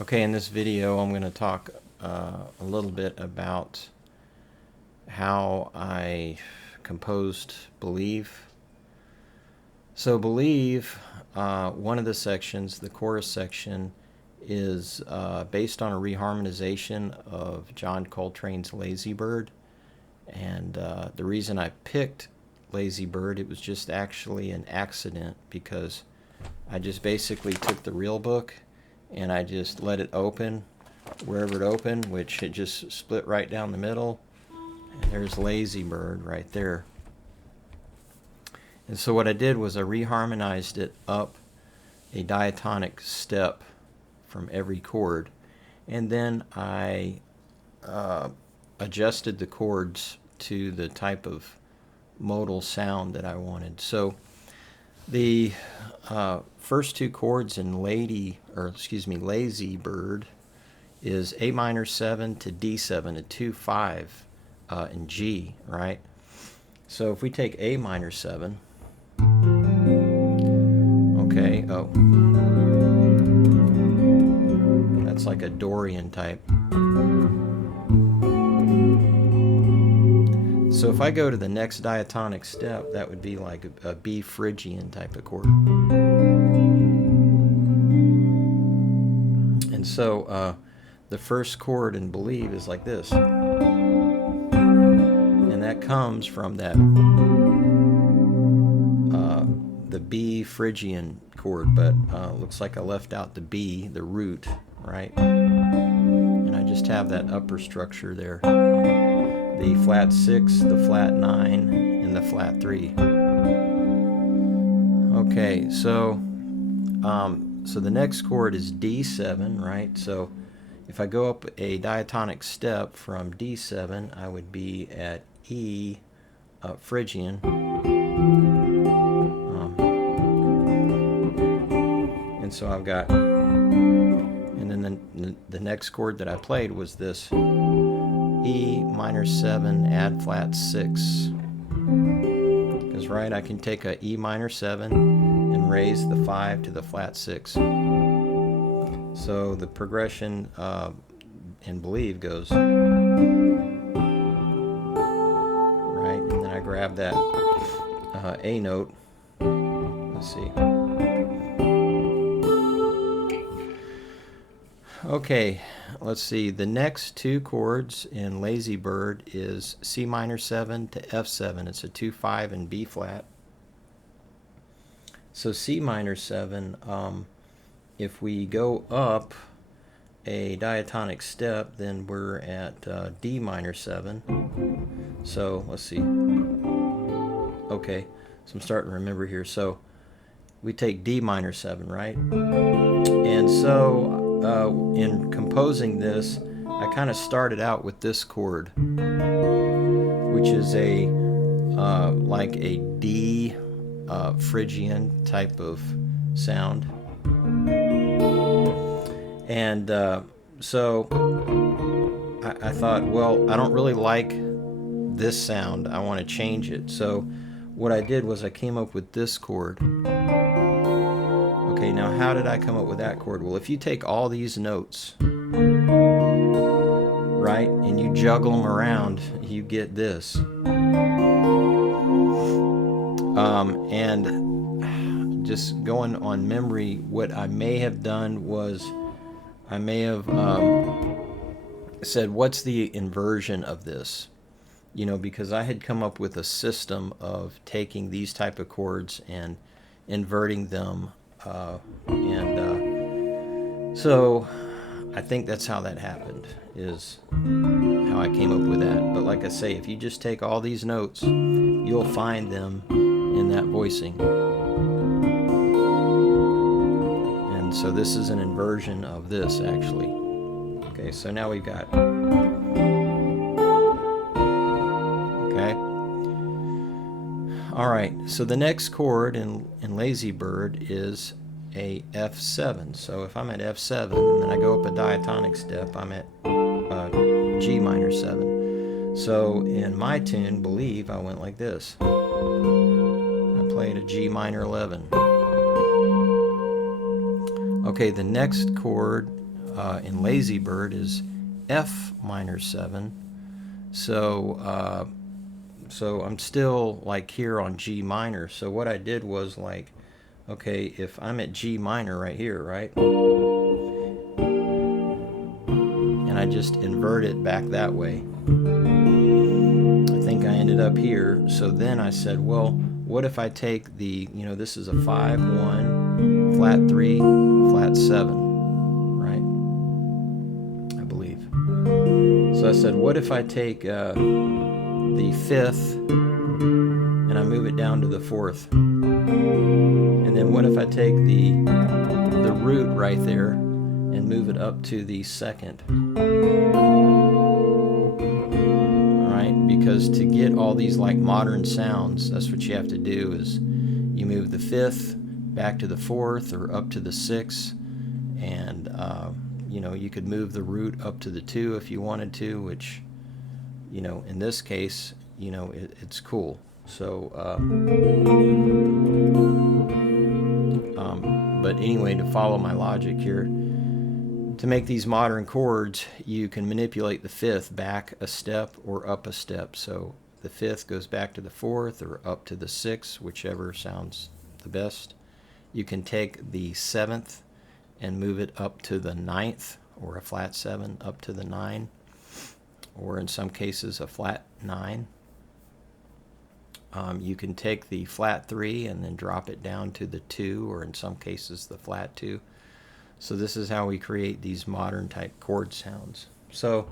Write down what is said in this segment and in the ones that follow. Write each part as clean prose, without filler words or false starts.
Okay, in this video I'm going to talk a little bit about how I composed Believe. So Believe, one of the sections, the chorus section, is based on a reharmonization of John Coltrane's Lazy Bird. And the reason I picked Lazy Bird, it was just actually an accident, because I just basically took the real book and I just let it open wherever it opened, which it just split right down the middle, and there's Lazy Bird right there. And so what I did was I reharmonized it up a diatonic step from every chord, and then I adjusted the chords to the type of modal sound that I wanted. So the first two chords in Lazy Bird is A minor 7 to D7, a 2-5 in G, right? So if we take A minor 7, okay, oh, that's like a Dorian type. So if I go to the next diatonic step, that would be like a B Phrygian type of chord. And so the first chord in Believe is like this. And that comes from that the B Phrygian chord, but looks like I left out the B, the root, right? And I just have that upper structure there. The flat 6, the flat 9, and the flat 3. Okay, so the next chord is D7, right? So if I go up a diatonic step from D7, I would be at E Phrygian. And so I've got, and then the next chord that I played was this E minor 7, add flat 6. Because, right, I can take a E minor 7 and raise the 5 to the flat 6. So the progression in Believe goes, right, and then I grab that A note. Let's see. Okay, let's see. The next two chords in Lazy Bird is C minor 7 to F7. It's a 2-5 in B flat. So C minor 7, if we go up a diatonic step, then we're at D minor 7. So let's see. Okay, so I'm starting to remember here. So we take D minor 7, right? And so in composing this, I kind of started out with this chord, which is a like a D Phrygian type of sound. And so I thought, well, I don't really like this sound. I want to change it. So what I did was I came up with this chord. Okay, now how did I come up with that chord? Well, if you take all these notes, right, and you juggle them around, you get this. And just going on memory, what I may have done was I may have said, what's the inversion of this? You know, because I had come up with a system of taking these type of chords and inverting them. So I think that's how that happened, is how I came up with that. But like I say, if you just take all these notes, you'll find them in that voicing. And so this is an inversion of this, actually. Okay, so now we've got, okay. All right, so the next chord in Lazy Bird is a F7. So if I'm at F7 and then I go up a diatonic step, I'm at G minor 7. So in my tune, Believe, I went like this. I played a G minor 11. Okay, the next chord in Lazy Bird is F minor 7. So so I'm still like here on G minor. So what I did was like, okay, if I'm at G minor right here, right? And I just invert it back that way. I think I ended up here. So then I said, well, what if I take the, you know, this is a 5, 1, flat 3, flat 7, right? I believe. So I said, what if I take the 5th and I move it down to the 4th? And then what if I take the root right there and move it up to the 2nd? Alright, because to get all these like modern sounds, that's what you have to do, is you move the 5th back to the 4th or up to the 6th, and you know, you could move the root up to the 2 if you wanted to, which, you know, in this case, you know, it's cool. So but anyway, to follow my logic here, to make these modern chords, you can manipulate the 5th back a step or up a step. So the 5th goes back to the 4th or up to the 6th, whichever sounds the best. You can take the 7th and move it up to the 9th, or a flat 7 up to the 9, or in some cases a flat 9. You can take the flat 3 and then drop it down to the 2, or in some cases the flat 2. So this is how we create these modern type chord sounds. So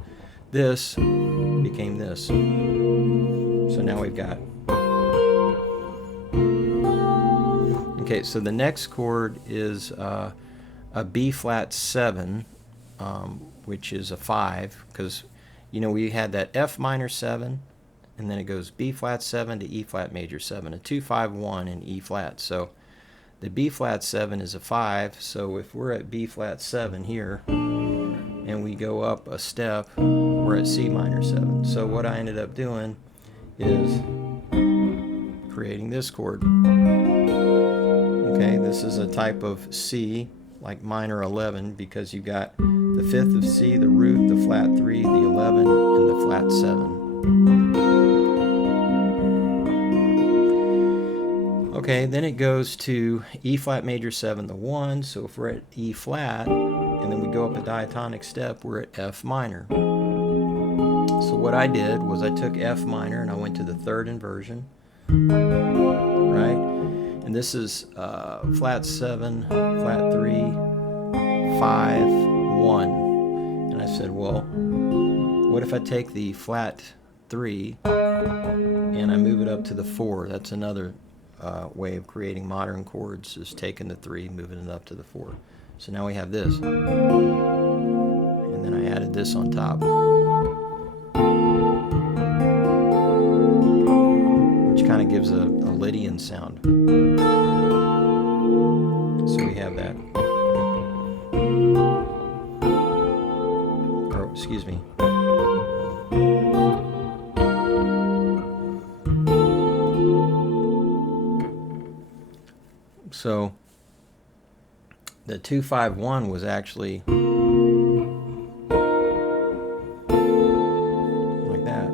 this became this. So now we've got. Okay, so the next chord is a B flat 7, which is a 5, because, you know, we had that F minor 7, and then it goes B flat 7 to E flat major 7, a 2, 5, 1 in E flat. So the B flat 7 is a 5, so if we're at B flat 7 here, and we go up a step, we're at C minor 7. So what I ended up doing is creating this chord. Okay, this is a type of C, like minor 11, because you got the 5th of C, the root, the flat 3, the 11, and the flat 7. Okay, then it goes to E flat major 7, the 1. So if we're at E flat, and then we go up a diatonic step, we're at F minor. So what I did was I took F minor and I went to the 3rd inversion, right? And this is flat 7, flat 3, 5, 1. And I said, well, what if I take the flat 3 and I move it up to the 4? That's another way of creating modern chords, is taking the 3, moving it up to the 4. So now we have this. And then I added this on top, which kind of gives a Lydian sound. So we have that. Or, excuse me. So the 2, 5, 1 was actually like that.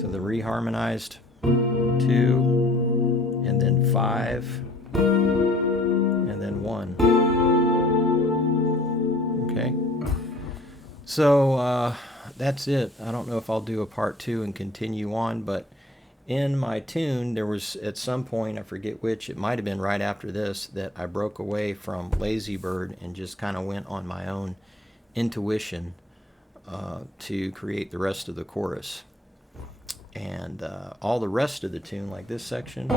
So the reharmonized 2, and then 5, and then 1. Okay. So that's it. I don't know if I'll do a part 2 and continue on, but in my tune, there was at some point, I forget which, it might have been right after this, that I broke away from Lazy Bird and just kind of went on my own intuition to create the rest of the chorus. And all the rest of the tune, like this section,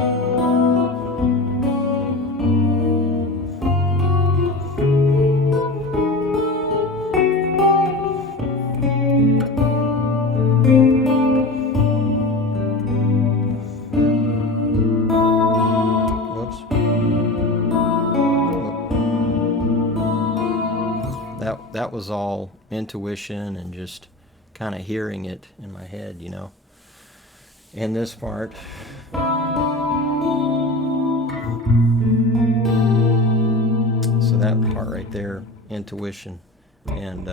that was all intuition and just kind of hearing it in my head, you know. And this part, so that part right there, intuition. And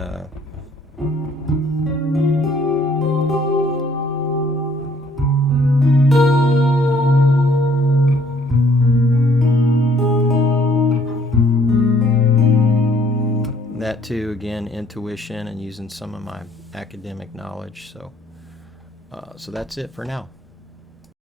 that too, again, intuition and using some of my academic knowledge. So that's it for now.